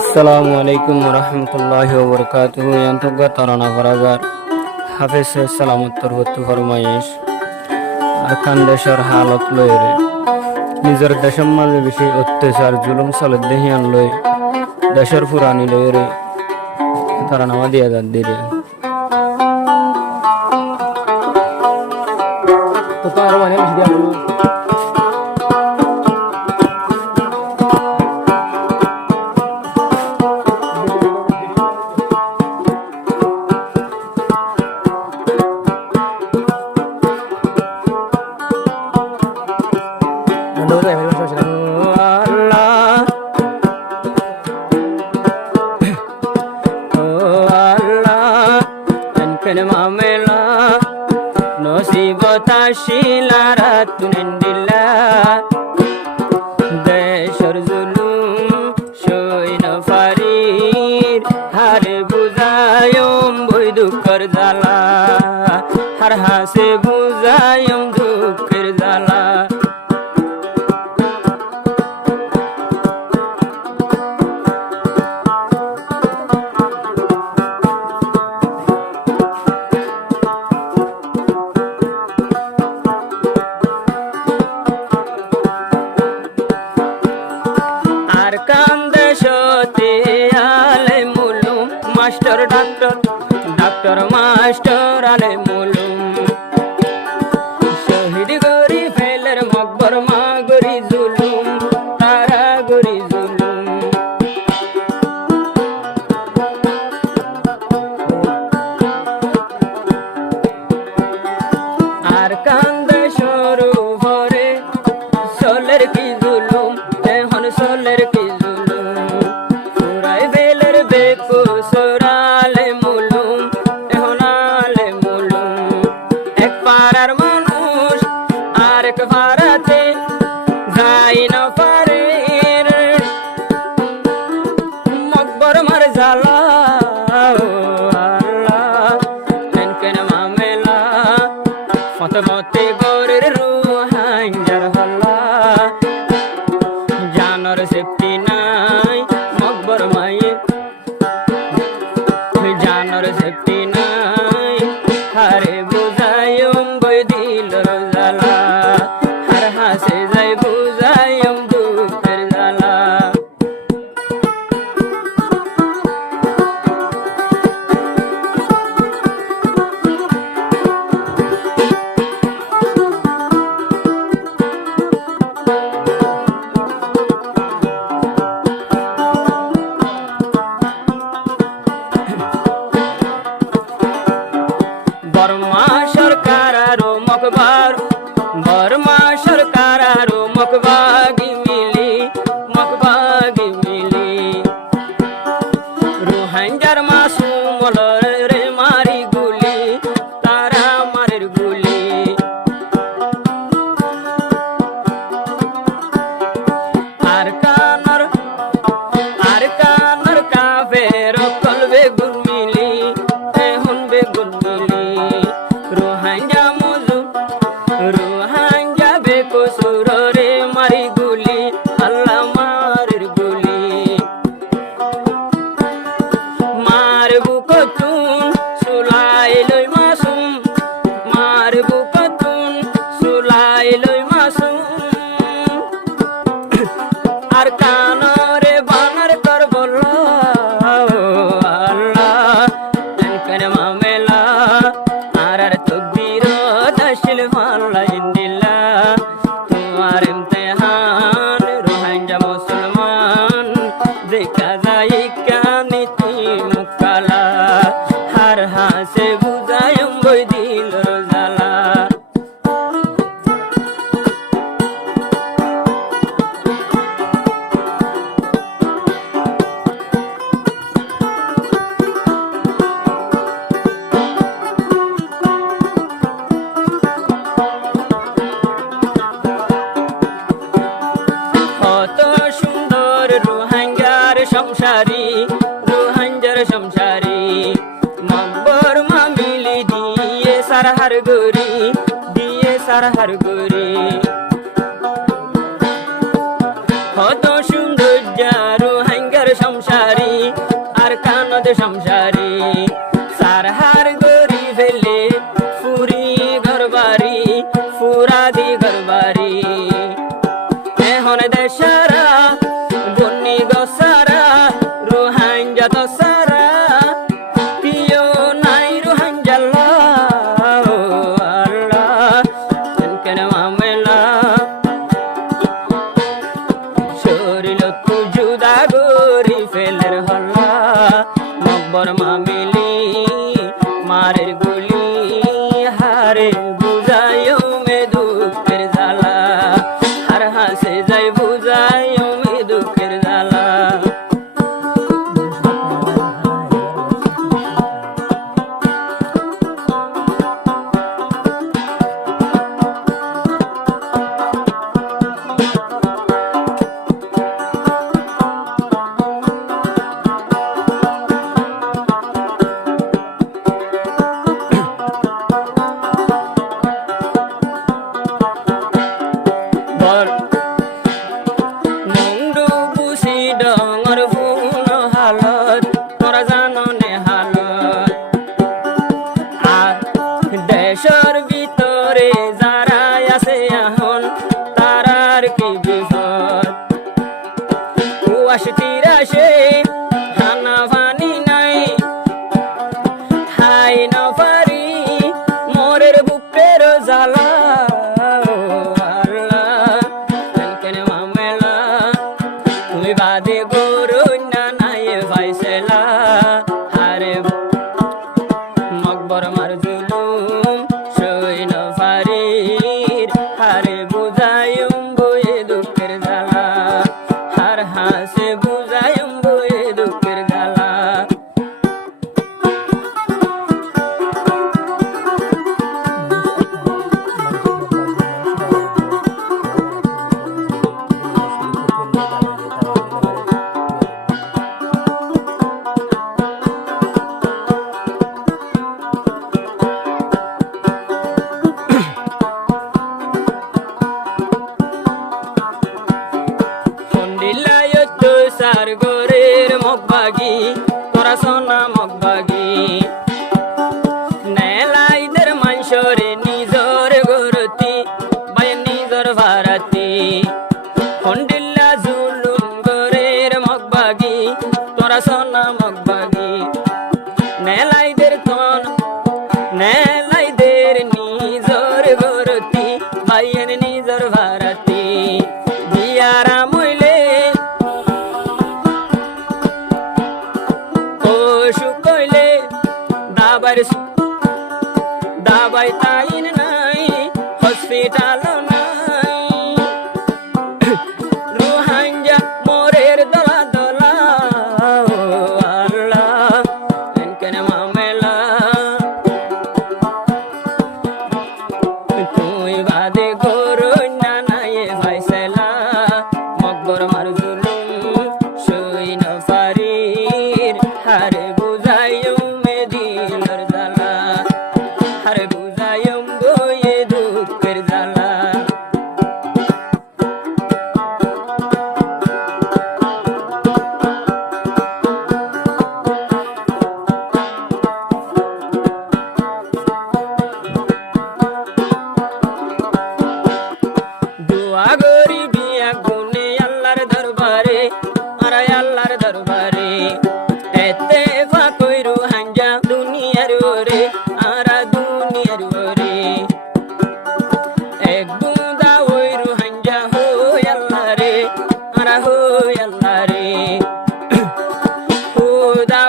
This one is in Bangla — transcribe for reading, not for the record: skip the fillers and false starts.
আসসালামু আলাইকুম রহমতুল্লাহি ওবরকাতুহু yantoga tarana baragar হাফেজ সালামত তরবতু ফরমাইশ আর খান দেশের হালত লইরে নিজের দেশের মাঝে বেশি অত্যাচার জুলুম চলে দেহিয়ান লই দেশের পুরানি লইরে তারা নামা দিয়া যান দিরে তো তার মানে দিয়া মামেলা নসিবতা শিলারা তুনেন্দিলা দেশর জুলুম সইন ফারির হারে বুঝায়ম বই দুঃখের জ্বালা হার হাসে বুঝায়ম দুঃখের জ্বালা মাস্টার ডাক্তার ডাক্তার মাস্টার আলে মুলুম শহীদ গরি ফেলের মকবর মা গরি জুলুম তারা গরি জুলুম আর কান্দে সরু ভরে সোলের কি জুলুম এখন সোলের কি জুলুম পুরাই বেলের বেকু সরালে মুলুম এখন আলে মুলুম এক পাড়ার মানুষ আর এক পাড়াতে যাই না পারে মকবর মার জ্বালা আল্লাহ কেন মামেলা মতে গরের রুহাইজার হল্লা জানর সেফটি নাই মকবর মায়ে জানর সেফটি নাই হারে বুঝায়ম বই দিল জ্বালা হার হাসে যাই বুঝায়ম দুঃখের জ্বালা বর্মা সরকার আরো মকবার বর্মা সরকার আরো মকবাগি মিলি রোহিঙ্গার মাসুম রে মারি গুলি তারা মারের গুলি আর কানর কাফের কলবে গুন মিলি এখন বেগুন মিলি রোহিঙ্গা বেকো সুরে মারি গুলি আল্লাহ মারের গুলি মারবু কতুন সুলাই লই মাসুম মারবু কতুন সুলাই লই মাসুম আর কানরে বানর কর বল আল্লাহ কেন মামেলা আর তকবীর দাশিল মাল্লা ইন্দিল্লা তোমার ইমতিহান রোহিঙ্গা মুসলমান দেখা যায় কানিতি মুকালা হার হাসে বুঝায়ম বই দিল জ্বালা রোহিঙ্গার সংসারী মকবর মামিলি দিয়ে সারহার গরি কত সুন্দর রোহিঙ্গার সংসারী সংসারী আর কানদ সংসারী সারহার গরি ফেলে ফুরি ঘরবাড়ি ফুরাদি ঘরবাড়ি এখন দেশারা বন্নি গসারা রোহাঙ্গা তো সারা প্রিয় নাই রোহাঙ্গাল্লা আল্লাহ কেন মামেলা শরীর তু জুদা গরি ফেলের হল্লা মকবর মামিলি মারের গুলি হারে বুঝায় মে দুঃখের জ্বালা আর হাসে যাই বুঝায় মে দুঃখের জ্বালা মুন্ডু বুসি ডঙর ফুল হালত তোরা জানো নে হালত আর দেশের ভিতরে যারা আছে এখন তারার কি বিপদ কুয়াশ তিরাশে হানা ফানি নাই হাই না পারি মোরের বুকের জ্বালা তুমি বাদে গরু না নাই ফাইসলা হারে মকবর মার জুলুম সই না ফারির হারে বুঝায়ুম বয়ে দুঃখের জ্বালা হার হাসে বুঝায়ুম বয়ে দুঃখের জ্বালা সার গোরের মগবাগি তোরা সোনা মগবাগি নেলাইদের মানসরে নিজর গরতি বাই নিজর ভারতি হন্ডিল্লা জুলুম গোরের মগবাগি তোরা সোনা মগবাগি নেলাইদের তন নেলাইদের নিজর গরতি বাইয়ের নিজর ভারতি বিয়ারা মইলে শুকইলে দাবাই তাইন নাই হসপিটাল নাই রোহাঙ্গা মোরের দলা দলা আল্লাহ কেন মামেলা তুই বাদে গরু না নাই ফাইসলা মকবর মার জুলুম সই না ফারির হারে বুঝায়ুম মে দিলর জ্বালা হারে বুঝায়ুম বয়ে দুঃখের জ্বালা দোয়া গরি বিয়া গুনে আল্লাহর দরবারে আর আল্লাহর দরবারে এতে ফাকইরু হাঞ্জা দুনিয়ার ওরে আরা দুনিয়ার ওরে এক বুদা ওইরু হাঞ্জা হো আল্লাহ রে আরা হো আল্লাহ রে খুদা